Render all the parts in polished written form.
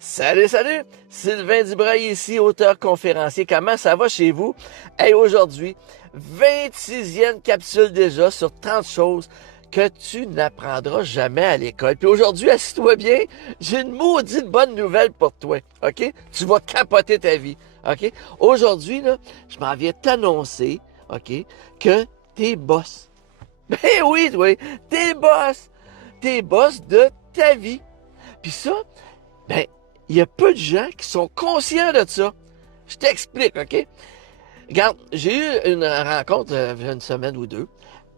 Salut, salut! Sylvain Dubreuil ici, auteur conférencier. Comment ça va chez vous? Hey, aujourd'hui, 26e capsule déjà sur 30 choses que tu n'apprendras jamais à l'école. Puis aujourd'hui, assis-toi bien, j'ai une maudite bonne nouvelle pour toi, OK? Tu vas capoter ta vie, OK? Aujourd'hui, là, je m'en viens t'annoncer, OK, que t'es boss. Ben oui, oui, t'es boss! T'es boss de ta vie. Puis ça, ben, il y a peu de gens qui sont conscients de ça. Je t'explique, OK? Regarde, j'ai eu une rencontre il y a une semaine ou deux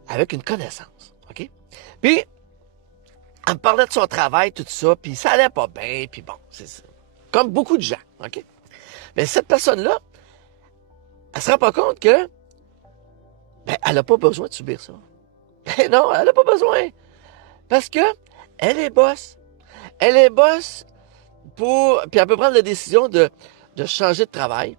avec une connaissance, OK? Puis, elle me parlait de son travail, tout ça, puis ça allait pas bien, puis bon, c'est comme beaucoup de gens, OK? Mais cette personne-là, elle se rend pas compte que, ben, elle n'a pas besoin de subir ça. Ben non, elle n'a pas besoin. Parce que, elle est boss. Elle est boss puis elle peut prendre la décision de changer de travail.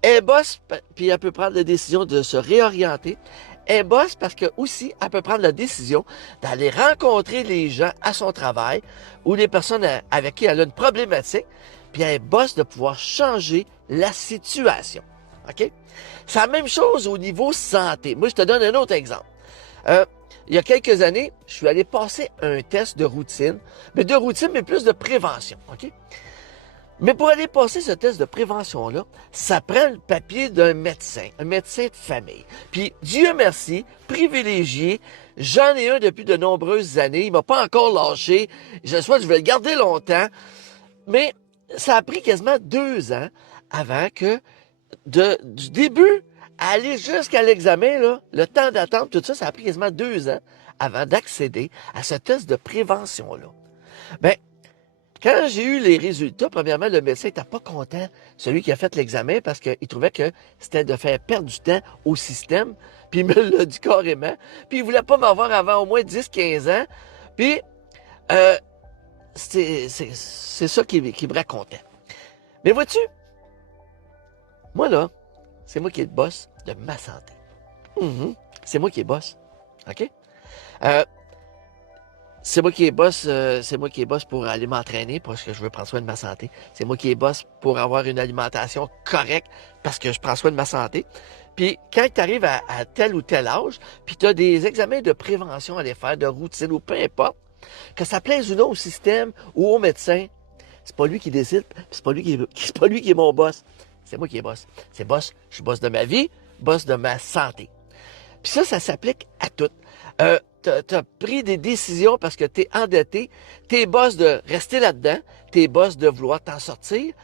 Elle bosse, puis elle peut prendre la décision de se réorienter. Elle bosse parce que aussi, elle peut prendre la décision d'aller rencontrer les gens à son travail ou les personnes avec qui elle a une problématique, puis elle bosse de pouvoir changer la situation. OK? C'est la même chose au niveau santé. Moi, je te donne un autre exemple. Il y a quelques années, je suis allé passer un test de routine, mais plus de prévention, OK? Mais pour aller passer ce test de prévention-là, ça prend le papier d'un médecin, un médecin de famille. Puis, Dieu merci, privilégié, j'en ai un depuis de nombreuses années, il m'a pas encore lâché, je vais le garder longtemps, mais ça a pris quasiment 2 ans avant que, du début à aller jusqu'à l'examen, là, le temps d'attente, tout ça, ça a pris quasiment 2 ans avant d'accéder à ce test de prévention-là. Ben, quand j'ai eu les résultats, premièrement, le médecin n'était pas content, celui qui a fait l'examen, parce qu'il trouvait que c'était de faire perdre du temps au système, puis il me l'a dit carrément, puis il voulait pas m'avoir avant au moins 10-15 ans, puis c'est ça qu'il me racontait. Mais vois-tu, moi là, c'est moi qui est le boss de ma santé. C'est moi qui est boss, OK? C'est moi qui est boss pour aller m'entraîner parce que je veux prendre soin de ma santé. C'est moi qui est boss pour avoir une alimentation correcte parce que je prends soin de ma santé. Puis quand tu arrives à tel ou tel âge, puis tu as des examens de prévention à aller faire, de routine ou peu importe, que ça plaise ou non au système ou au médecin, c'est pas lui qui décide, puis c'est pas lui qui est mon boss. C'est moi qui est boss. C'est boss, je suis boss de ma vie, boss de ma santé. Puis ça s'applique à tout. T'as pris des décisions parce que t'es endetté, t'es boss de rester là-dedans, t'es boss de vouloir t'en sortir,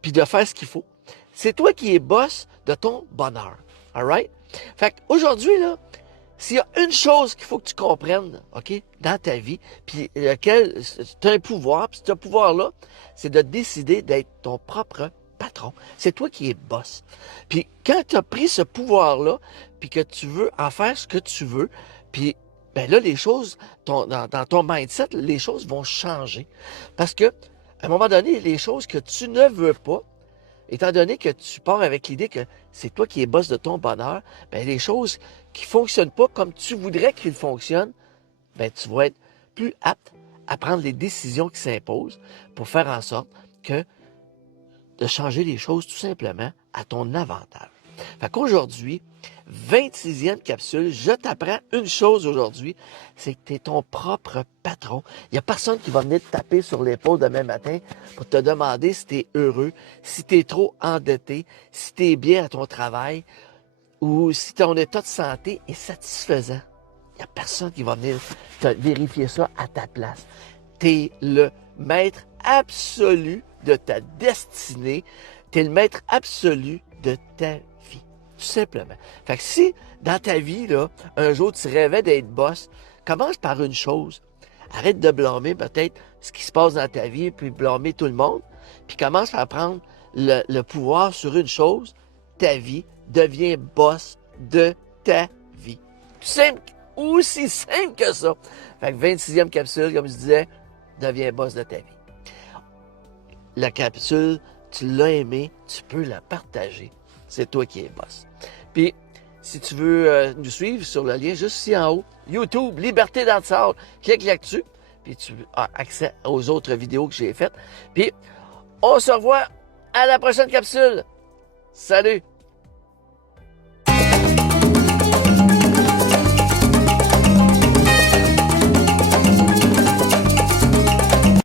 puis de faire ce qu'il faut. C'est toi qui es boss de ton bonheur. All right? Fait qu'aujourd'hui, là, s'il y a une chose qu'il faut que tu comprennes, OK, dans ta vie, puis lequel tu as un pouvoir, puis ce pouvoir-là, c'est de décider d'être ton propre patron. C'est toi qui es boss. Puis quand tu as pris ce pouvoir-là, puis que tu veux en faire ce que tu veux, puis ben là, les choses, dans ton mindset, les choses vont changer. Parce que, à un moment donné, les choses que tu ne veux pas, étant donné que tu pars avec l'idée que c'est toi qui es boss de ton bonheur, ben les choses qui ne fonctionnent pas comme tu voudrais qu'ils fonctionnent, ben tu vas être plus apte à prendre les décisions qui s'imposent pour faire en sorte que de changer les choses tout simplement à ton avantage. Fait qu'aujourd'hui, 26e capsule, je t'apprends une chose aujourd'hui, c'est que tu es ton propre patron. Il n'y a personne qui va venir te taper sur l'épaule demain matin pour te demander si tu es heureux, si tu es trop endetté, si tu es bien à ton travail ou si ton état de santé est satisfaisant. Il n'y a personne qui va venir te vérifier ça à ta place. Tu es le maître absolu de ta destinée. Tu es le maître absolu de ta vie. Tout simplement. Fait que si, dans ta vie, là, un jour, tu rêvais d'être boss, commence par une chose. Arrête de blâmer peut-être ce qui se passe dans ta vie, puis blâmer tout le monde, puis commence par prendre le pouvoir sur une chose, ta vie, deviens boss de ta vie. Tout simple, aussi simple que ça. Fait que 26e capsule, comme je disais, deviens boss de ta vie. La capsule, tu l'as aimée, tu peux la partager. C'est toi qui es boss. Puis, si tu veux nous suivre sur le lien juste ici en haut, YouTube, Liberté dans le sable, clique là-dessus, puis tu as accès aux autres vidéos que j'ai faites. Puis, On se revoit à la prochaine capsule. Salut!